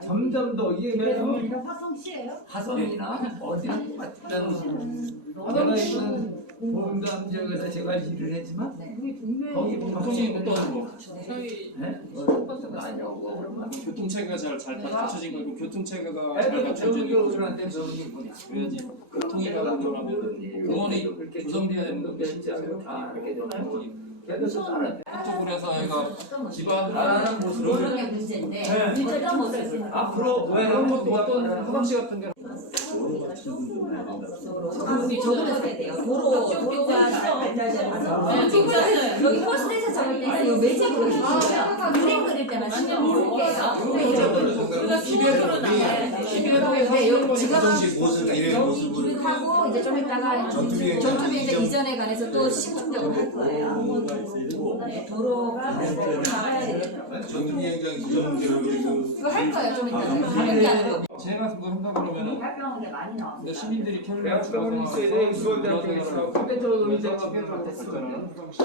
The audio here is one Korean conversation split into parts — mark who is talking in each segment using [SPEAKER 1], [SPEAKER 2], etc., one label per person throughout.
[SPEAKER 1] 점점 더 이게
[SPEAKER 2] 이런 화성시예요?
[SPEAKER 1] 화성이나 어디나 같은 내가 있는 보험담 지역에서 제가 일을 했지만 거기
[SPEAKER 3] 교통이
[SPEAKER 1] 보면
[SPEAKER 3] 어떤
[SPEAKER 1] 저희 버스가 아니고 그러면
[SPEAKER 3] 교통체계가 잘 갖춰진 거고 교통체계가 잘
[SPEAKER 1] 애들
[SPEAKER 3] 갖춰진 거고
[SPEAKER 1] 배우들한테 배우는 게 뭐냐
[SPEAKER 3] 그래야지 교통이 가능하면 공원이 구성돼야 되는 건데
[SPEAKER 1] 다 이렇게 되나요? 걔들도 따라
[SPEAKER 3] 한쪽으로 해서 애가 기반
[SPEAKER 1] 나라는 모습을
[SPEAKER 4] 그런 게 문제인데
[SPEAKER 1] 네.
[SPEAKER 4] 문제가 뭐였어요?
[SPEAKER 1] 앞으로 왜
[SPEAKER 3] 어떤 화장실 같은 게
[SPEAKER 4] 저거는 해야 돼요. 도로가 발달돼서 지금 여기 버스 대차 잡을 때는 이 매직 그리시고요 그림 그릴 때만 신경 쓸게요.
[SPEAKER 3] 기계로
[SPEAKER 4] 네, 지금
[SPEAKER 5] 모습 이래
[SPEAKER 4] 여기
[SPEAKER 5] 모습을
[SPEAKER 4] 기획하고 이제 좀 이따가 전투비행장 이전에 관해서 또 심층적으로 할 거예요. 네, 도로가 나가야 돼요.
[SPEAKER 5] 전투비행장 이전 계획을
[SPEAKER 4] 이거 할 거예요. 좀 이따가 가볍게 하는 거.
[SPEAKER 3] 제가 그걸 한다 그러면은
[SPEAKER 4] 발병원에 많이 나옵니다.
[SPEAKER 3] 근데 시민들이
[SPEAKER 1] 내가
[SPEAKER 3] 켜려고
[SPEAKER 1] 그러면 있어야 돼. 이걸 내가 그랬어. 근데 저 의자가 변화됐었잖아.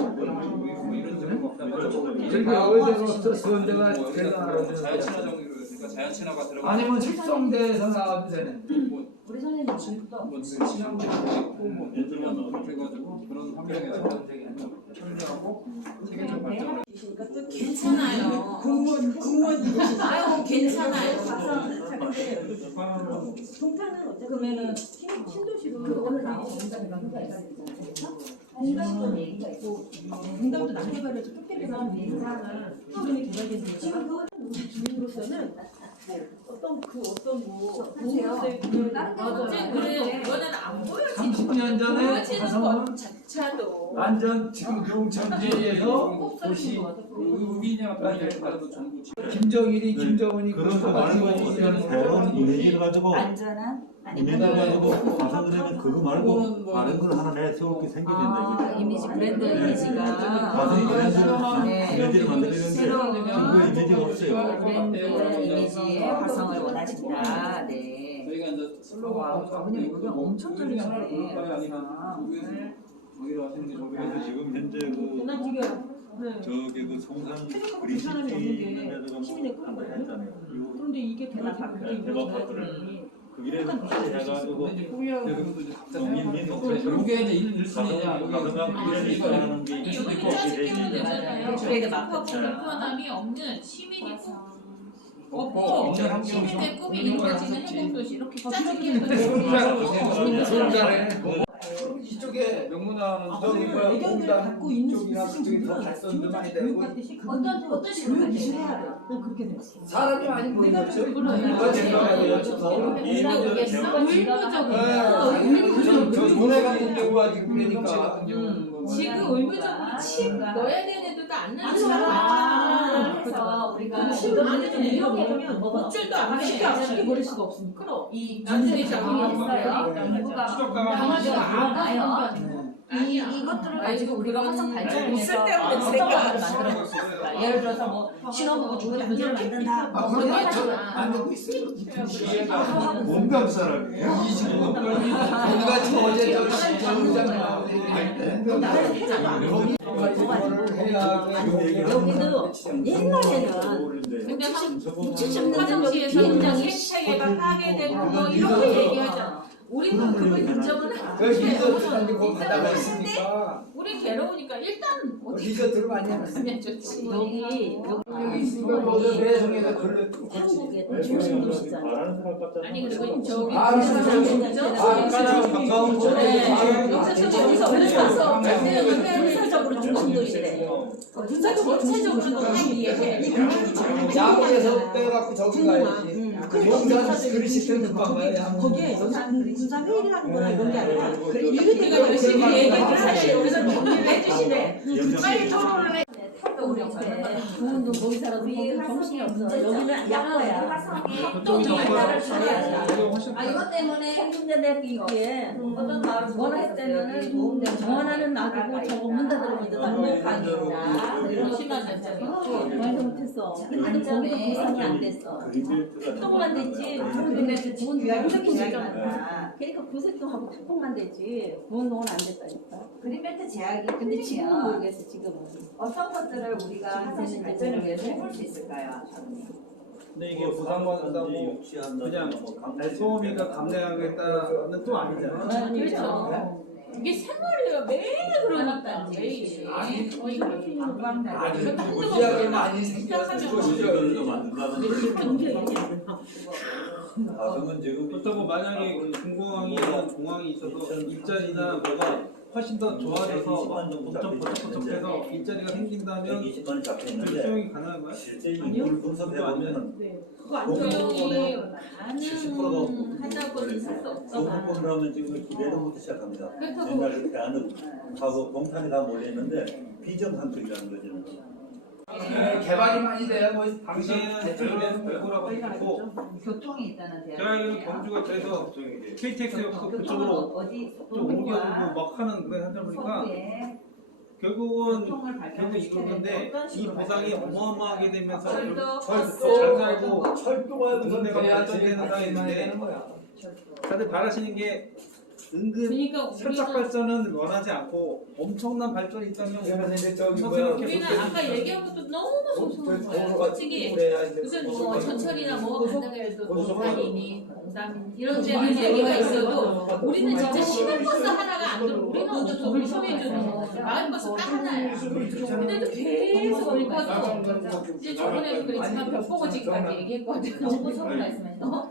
[SPEAKER 1] 저희가 의자가 없었던 데가 그래도 알아줘요.
[SPEAKER 3] 자연친화 정리로 했으니까 자연친화가 들어가
[SPEAKER 1] 아니면 칠성대에서 나와도 되네.
[SPEAKER 4] 우리 선생님 지금도
[SPEAKER 3] 뭐 친환경도 있고 뭐 그래가지고 그런 환경에서 켜려고 세계적 발전을
[SPEAKER 2] 괜찮아요. 공무원
[SPEAKER 4] 아유 괜찮아요.
[SPEAKER 2] 동탄은 어쨌든 그러면은 신도시로
[SPEAKER 4] 오늘 나오고 공단이랑 휴가 있잖아요.
[SPEAKER 2] 공단도 얘기가 있고 공단도 남개발에서 뚝배기가 기존에 개발된 지금 그거는 우리 주민으로서는 어떤 뭐
[SPEAKER 4] 하세요.
[SPEAKER 2] 맞아요.
[SPEAKER 6] 그래 그거는 안 보여지는
[SPEAKER 1] 30년 전에 화성은
[SPEAKER 6] 자체도
[SPEAKER 1] 완전 지금 농촌지에서 도시
[SPEAKER 3] 의미냐 보이냐도 정부
[SPEAKER 1] 김정일이 김정은이
[SPEAKER 5] 그런 거 말고 새로운 이미지를 가지고
[SPEAKER 4] 안전한
[SPEAKER 5] 이미지를 가지고 화성을 하면 그거 말고 다른 걸 하나 내 세우게 생겨야 된다 이거죠.
[SPEAKER 4] 이미지 브랜드 이미지가
[SPEAKER 5] 화성이 브랜드를
[SPEAKER 4] 네.
[SPEAKER 5] 이미지를 만들려는데
[SPEAKER 4] 새로운
[SPEAKER 5] 그 이미지가 없어요.
[SPEAKER 4] 브랜드 이미지의 화성을 원하신다. 네.
[SPEAKER 3] 저희가 이제 슬로건
[SPEAKER 4] 그냥 이거 엄청 떨리시네.
[SPEAKER 3] 거기로 하시는 게 좋을 것
[SPEAKER 5] 그래서
[SPEAKER 3] 같아요.
[SPEAKER 5] 지금 현재 그
[SPEAKER 2] 난 지금
[SPEAKER 5] 저기 그 송산
[SPEAKER 2] 최저가
[SPEAKER 5] 그리시티
[SPEAKER 2] 사람이 없는 게
[SPEAKER 5] 있는 데다가
[SPEAKER 2] 시민의 그런
[SPEAKER 5] 뭐
[SPEAKER 2] 거예요.
[SPEAKER 5] 했잖아요.
[SPEAKER 2] 그런데 이게 대박 다 그렇게 이루어져야 되니
[SPEAKER 5] 그 길에 해가지고
[SPEAKER 3] 근데 이제 꾸미하고 것도 이제 각자
[SPEAKER 5] 농민민
[SPEAKER 3] 생각하고 이게 이제 1순위냐 여기
[SPEAKER 5] 가정당 길에 있다는 게
[SPEAKER 6] 아니
[SPEAKER 5] 있고
[SPEAKER 6] 여기 짜증내면 되잖아요.
[SPEAKER 4] 그래도 막
[SPEAKER 6] 하고 불편함이 없는 시민이 꼭
[SPEAKER 3] 없고
[SPEAKER 6] 없고
[SPEAKER 3] 없는 환경
[SPEAKER 6] 시민의 꿈이 이루어지는 행복도시 이렇게
[SPEAKER 1] 손
[SPEAKER 6] 짜증내면
[SPEAKER 1] 잘해. 이쪽에
[SPEAKER 3] 명문화는
[SPEAKER 1] 저기 뭐야
[SPEAKER 2] 의견들을
[SPEAKER 1] 공단
[SPEAKER 2] 갖고 있는
[SPEAKER 1] 쪽이나 그쪽이 더 발전도 많이 되고
[SPEAKER 2] 교육받듯이
[SPEAKER 4] 어떤 식으로
[SPEAKER 2] 교육
[SPEAKER 4] 할
[SPEAKER 2] 기술
[SPEAKER 4] 때?
[SPEAKER 2] 해야 돼. 난 그렇게 됐어.
[SPEAKER 1] 사람이 많이
[SPEAKER 2] 내가
[SPEAKER 1] 모이겠죠.
[SPEAKER 2] 좀
[SPEAKER 1] 누가 제거해야 더. 저 노래 같은 경우가 지금
[SPEAKER 3] 명치
[SPEAKER 1] 그러니까
[SPEAKER 3] 같은 경우는 뭐
[SPEAKER 6] 지금 의무적으로 칩 넣어야 되는 애들도 안 넣는
[SPEAKER 4] 아, 그래서 우리가
[SPEAKER 2] 실은 안에 좀
[SPEAKER 4] 이렇게
[SPEAKER 2] 이렇게 하면
[SPEAKER 6] 목줄도 안
[SPEAKER 2] 쉽게 버릴 수가 없으니까.
[SPEAKER 6] 그럼 이
[SPEAKER 4] 남들이
[SPEAKER 6] 남들이
[SPEAKER 4] 적응이
[SPEAKER 6] 적응이
[SPEAKER 4] 됐어요.
[SPEAKER 6] 됐어요.
[SPEAKER 4] 인구가
[SPEAKER 3] 수족관은
[SPEAKER 4] 나요. 이
[SPEAKER 6] 아니야.
[SPEAKER 4] 이것들을 가지고 우리가 화성 발전을 해서
[SPEAKER 6] 쓸데없는
[SPEAKER 4] 어떤
[SPEAKER 6] 생각을
[SPEAKER 4] 것들을 만들어 볼 수 있을까? 예를 들어서 뭐 신혼부부 중고 단지를 만든다.
[SPEAKER 1] 아,
[SPEAKER 4] 뭐
[SPEAKER 1] 그래,
[SPEAKER 4] 그런
[SPEAKER 1] 저
[SPEAKER 4] 거
[SPEAKER 1] 만들고 있어요.
[SPEAKER 5] 몸값 사람이에요.
[SPEAKER 1] 우리가 저 어제 저 시장장 나오는데
[SPEAKER 2] 여기도 옛날에는
[SPEAKER 6] 근데 한
[SPEAKER 2] 70년대
[SPEAKER 6] 화성시에서
[SPEAKER 2] 비행장이
[SPEAKER 6] 생태계가 파괴되고 뭐 이렇게 얘기하잖아. 우리는 그걸 인정을 안
[SPEAKER 1] 그
[SPEAKER 6] 해.
[SPEAKER 1] 리조트라는 게뭐 바다가 있으니까
[SPEAKER 6] 우리 괴로우니까 일단 어디
[SPEAKER 1] 리조트를 많이 해놨어요.
[SPEAKER 6] 가면 좋지.
[SPEAKER 1] 여기 있으니까 뭐저 배송에다 걸려.
[SPEAKER 2] 한국의 중심 도시잖아.
[SPEAKER 6] 아니 그리고 저기
[SPEAKER 1] 아,
[SPEAKER 6] 여기서 올라가서
[SPEAKER 2] 군사적으로 중심 도시래.
[SPEAKER 6] 전체적으로 다 이해해.
[SPEAKER 1] 야구에서 빼갖고 저기 가야지. 용산 그리시트 급한 거야.
[SPEAKER 2] 거기에 군사 회의를 하는 거나 이런 게 아니라
[SPEAKER 6] 우리가 열심히 얘기해도 사실 여기서 정리를 해주시네. 빨리 토론을 해.
[SPEAKER 4] 우리 부모도 거기 살아도 거기 정신이 없어. 여기는 약과야.
[SPEAKER 6] 협동조합을 잘해야 돼.
[SPEAKER 4] 이것 때문에 행정대학교 있기에 어떤 마을을 원했다면은 도움되는 정원하는 놔두고 저거 문 닫으면 이제 닫는 강의다. 이런
[SPEAKER 6] 심한 단점이
[SPEAKER 4] 말도 못했어. 근데 거기도 보상이 안 됐어. 탁동만 됐지. 근데 좋은 공적인 얘기잖아. 그러니까 구색동하고 탁동만 됐지. 부운동은 안 됐다니까.
[SPEAKER 7] 그린벨트 제약이
[SPEAKER 4] 근데 지금은
[SPEAKER 7] 끝이면
[SPEAKER 4] 모르겠어. 지금은.
[SPEAKER 7] 어떤 것들을 우리가 화성시 발전을 위해서 해볼 수 있을까요?
[SPEAKER 3] 근데 이게 부담받는다고 그냥 소음이가 감내하겠다는 또 아니잖아요.
[SPEAKER 6] 그렇죠. 이게 생활이에요. 매일 그러니까 매일.
[SPEAKER 1] 아니 무지하게 많이 생겨가지고
[SPEAKER 5] 이걸로 만든다든지. 그러면 지금
[SPEAKER 3] 그렇다고 만약에 그 중공항이 공항이 있어서 일자리나 뭐가 훨씬 더 좋아져서 엄청 버쩍버쩍해서 일자리가 생긴다면
[SPEAKER 5] 120만 원 잡혀
[SPEAKER 3] 그
[SPEAKER 5] 있는데
[SPEAKER 3] 수용이 가능한가요?
[SPEAKER 5] 실제 이걸 분석해 보면
[SPEAKER 6] 그거 안 조용히 가능하다고는 할수 없어.
[SPEAKER 5] 소금권을 하면 지금 기대로부터 시작합니다. 옛날 그렇게 안 하고 동탄에 다 몰렸는데 비정상적이라는 거죠.
[SPEAKER 1] 개발이 많이 돼야 뭐
[SPEAKER 3] 당시에는 별거라고 했고
[SPEAKER 7] 교통이 있다는 대학.
[SPEAKER 3] 제가 알기로는 경주가 그래서 KTX에서 그쪽으로
[SPEAKER 7] 어디
[SPEAKER 3] 좀 옮겨오고 막 하는 그런 하다 보니까 결국은
[SPEAKER 7] 교통을
[SPEAKER 3] 결국 이거는데 이 보상이 어마어마하게 되면서
[SPEAKER 6] 절도,
[SPEAKER 3] 잘
[SPEAKER 6] 버스,
[SPEAKER 3] 살고
[SPEAKER 1] 철도가
[SPEAKER 3] 무슨 데가
[SPEAKER 1] 돼야
[SPEAKER 3] 발전되는
[SPEAKER 1] 제일
[SPEAKER 3] 상황인데
[SPEAKER 1] 많이 되는 거야.
[SPEAKER 3] 다들 바라시는 게 은근
[SPEAKER 6] 그러니까
[SPEAKER 3] 살짝
[SPEAKER 6] 우리는
[SPEAKER 3] 발전은 원하지 않고 엄청난 발전이 있다면
[SPEAKER 1] 그러면서 이제 저기
[SPEAKER 3] 뭐
[SPEAKER 1] 뭐야
[SPEAKER 6] 우리는 아까 얘기한 것도 너무 소소한 거야. 솔직히 무슨 뭐 전철이나 뭐 간다고 해도 공단이니 공단 이런 데는 얘기가 있어도 우리는 진짜 시내버스 하나가 안 들어. 우리는 어쩌고 우리 소비주는 마을버스 딱 하나야. 근데도 계속 우리 꺼져. 이제 저번에도 그랬지만 벽보고 지금까지 얘기했거든.
[SPEAKER 7] 정보석을 말씀하시는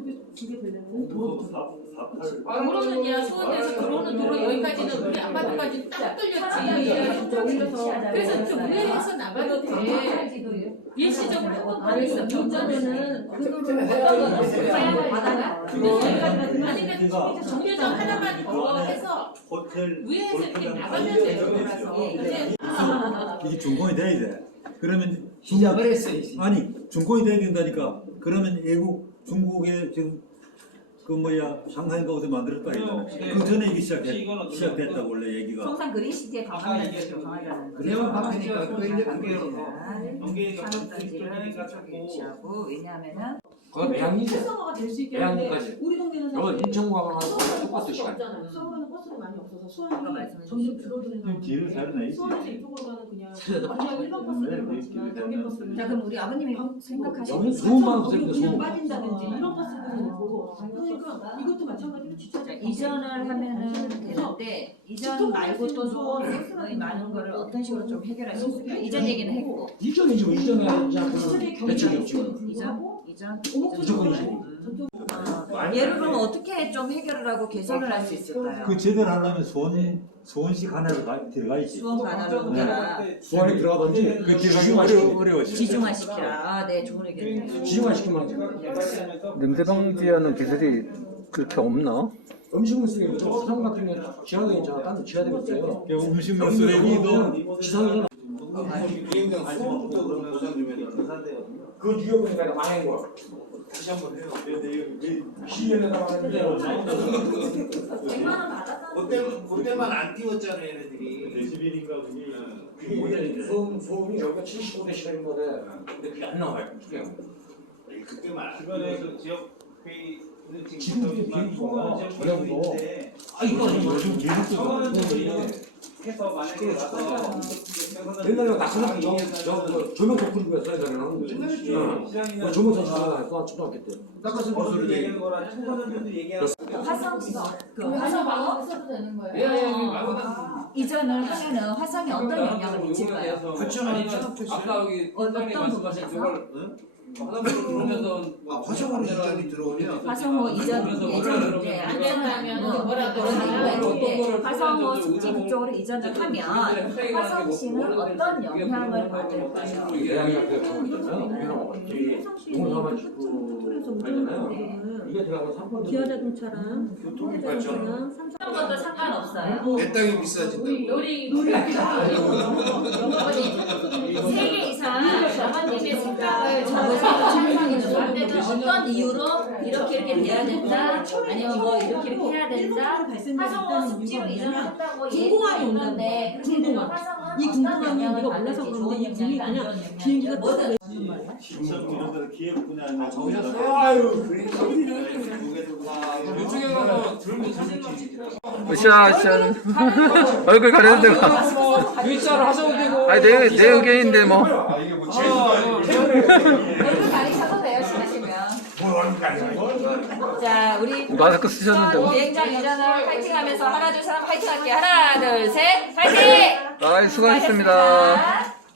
[SPEAKER 6] 도로는 야 수원에서 들어오는 도로 여기까지는 우리 아파트까지 딱 뚫렸지. 그래서 좀 우회해서 나가도 돼. 일시적으로 한번 버렸어. 경전에는
[SPEAKER 4] 그 도로
[SPEAKER 7] 바다가
[SPEAKER 6] 아니면 정류장 하나만 더 해서
[SPEAKER 5] 호텔
[SPEAKER 6] 위에서 이렇게 나가면 되는 거라서 이제
[SPEAKER 5] 이게 준공이 돼야 돼. 그러면
[SPEAKER 1] 시작을 했어야지.
[SPEAKER 5] 아니 준공이 돼야 된다니까. 그러면 외국 중국에 지금 그 뭐야 상하이가 어디 만들었다 했잖아. 그 전에 이게 시작됐다고 원래 얘기가.
[SPEAKER 7] 성산 그린시티에 강화를 조성하려는 거죠.
[SPEAKER 1] 내용 바뀌니까 그 이제 그게
[SPEAKER 3] 연계가
[SPEAKER 7] 산업단지를 저쪽에 위치하고 왜냐하면은
[SPEAKER 8] 그건 배양이죠.
[SPEAKER 2] 활성화가 될 수 있게
[SPEAKER 8] 배양까지.
[SPEAKER 2] 하는데 우리 동네는
[SPEAKER 8] 그건
[SPEAKER 2] 사실
[SPEAKER 8] 인천공항하고 똑같은
[SPEAKER 2] 버스가
[SPEAKER 8] 시간.
[SPEAKER 2] 없잖아요. 서울에는 버스가 많이 없어서
[SPEAKER 7] 아까
[SPEAKER 2] 수원이
[SPEAKER 7] 말씀해
[SPEAKER 2] 점점
[SPEAKER 7] 주신
[SPEAKER 2] 줄어드는
[SPEAKER 5] 좀 뒤를 살려놔야지.
[SPEAKER 2] 수원에서 이쪽으로 가는 그냥 일반
[SPEAKER 5] 네,
[SPEAKER 2] 버스는 많지만 경계 버스는
[SPEAKER 7] 자 그럼 우리 아버님이
[SPEAKER 8] 여기
[SPEAKER 7] 생각하시는
[SPEAKER 8] 수만 원
[SPEAKER 2] 그냥
[SPEAKER 8] 쓰면서
[SPEAKER 2] 빠진다든지 이런 버스는 있고 그러니까 이것도 마찬가지로 진짜
[SPEAKER 7] 자, 이전을 하면은 되는데 이전 말고 또 소원이 많은 거를 어떤 식으로 좀 해결할 수 있을까? 이전 얘기는 했고
[SPEAKER 8] 이전이지 뭐 이전에
[SPEAKER 2] 시절의 경제
[SPEAKER 8] 대책이 없죠.
[SPEAKER 7] 이전
[SPEAKER 8] 무조건이지.
[SPEAKER 7] 예를 들면 어떻게 좀 해결을 하고 개선을 할 수 있을까요?
[SPEAKER 5] 그 제대로 하려면 수원식 하나로 들어가야지.
[SPEAKER 7] 수원 반환을 옮겨라,
[SPEAKER 8] 수원에 들어가든지
[SPEAKER 5] 그 들어가기 어려워지.
[SPEAKER 7] 지중화시키라. 아, 네, 좋은 의견이네요.
[SPEAKER 8] 지중화시키면
[SPEAKER 9] 냄새 방지하는 기술이 그렇게 없나?
[SPEAKER 8] 음식물 쓰레기 수상 같은 경우는 지하에 있잖아. 딴데 지하에 있어요.
[SPEAKER 5] 음식물 쓰레기도
[SPEAKER 8] 지상이잖아.
[SPEAKER 3] 비행장 수업부터 그러면 보상주면
[SPEAKER 8] 그 뉴욕이니까 망한 거야. 다시 한번 해요. 시에다가 하는데
[SPEAKER 2] 100만 원 받았다는
[SPEAKER 1] 그때만 안 띄웠잖아 얘네들이.
[SPEAKER 5] 데시벨인가 그게.
[SPEAKER 8] 그게 문제인데 소음이 여기가 75대 시간인 거래. 근데 그게 안 나와요. 그냥.
[SPEAKER 1] 그때만.
[SPEAKER 3] 주변에 그 지역 회의
[SPEAKER 8] 지금 이게 비행기가 어려워. 아 이거
[SPEAKER 5] 요즘 계속
[SPEAKER 3] 저거는
[SPEAKER 5] 쓰고.
[SPEAKER 3] 해서 만약에 와서
[SPEAKER 8] 옛날에 낙하산 저 조명 덕분이 했어야 되는
[SPEAKER 3] 시장이나
[SPEAKER 8] 조명선 시간에 초등학교 때. 낙하산
[SPEAKER 3] 어른들
[SPEAKER 8] 소리
[SPEAKER 3] 얘기하는 거랑 청소년들도 얘기하는
[SPEAKER 7] 화성 그 화성
[SPEAKER 6] 써도 되는 거예요.
[SPEAKER 8] 예, 말보다
[SPEAKER 7] 이전을 하면은 화성에 어떤 영향을 미칠까요?
[SPEAKER 8] 아까 여기
[SPEAKER 7] 어떤
[SPEAKER 8] 말씀하신
[SPEAKER 7] 부분에서?
[SPEAKER 8] 그걸 화장실 들어오면서
[SPEAKER 1] 화성으로 이전이 들어오면
[SPEAKER 7] 화성호 이전 예전인데
[SPEAKER 6] 안 된다면 뭐라도
[SPEAKER 7] 그런데 화성호 숙지 그쪽으로 이전을 하면 화성시는 어떤 영향을 받을까요?
[SPEAKER 8] 이게 들어가면 3번
[SPEAKER 2] 기아 자동차랑 현대자동차랑 삼성
[SPEAKER 7] 그런 것도 상관없어요.
[SPEAKER 1] 내 땅이 비싸진다.
[SPEAKER 6] 우리
[SPEAKER 7] 세 개 이상 아버님의 생각을 적으세요. 찬성이는 때는 어떤 이유로 이렇게 돼야 된다, 아니면 뭐 이렇게 해야 된다. 화성호 숙지로 이전한다고
[SPEAKER 2] 궁금함이
[SPEAKER 7] 얘기했는데
[SPEAKER 2] 궁금함. 이 궁금함이 우리가 몰라서 그런데 이 궁이 그냥 비행기가
[SPEAKER 7] 뭐든
[SPEAKER 5] 신청 이런 거 기획 분야
[SPEAKER 8] 적으셨어요?
[SPEAKER 1] 아유 그러니까
[SPEAKER 8] 이쪽에 가서 들면 되지.
[SPEAKER 9] 으쌰으쌰 얼굴 가려도 되고
[SPEAKER 8] V자로 하셔도 되고.
[SPEAKER 9] 아니 내 의견인데 뭐
[SPEAKER 8] 이게 뭐 제주도 아니고
[SPEAKER 7] 얼굴 가리셔도 돼요. 자, 우리
[SPEAKER 9] 마스크 쓰셨는데 뭐.
[SPEAKER 7] 비행장 여자는 파이팅하면서 하나 둘 셋 파이팅할게요. 하나 둘 셋 파이팅!
[SPEAKER 9] 수고하셨습니다.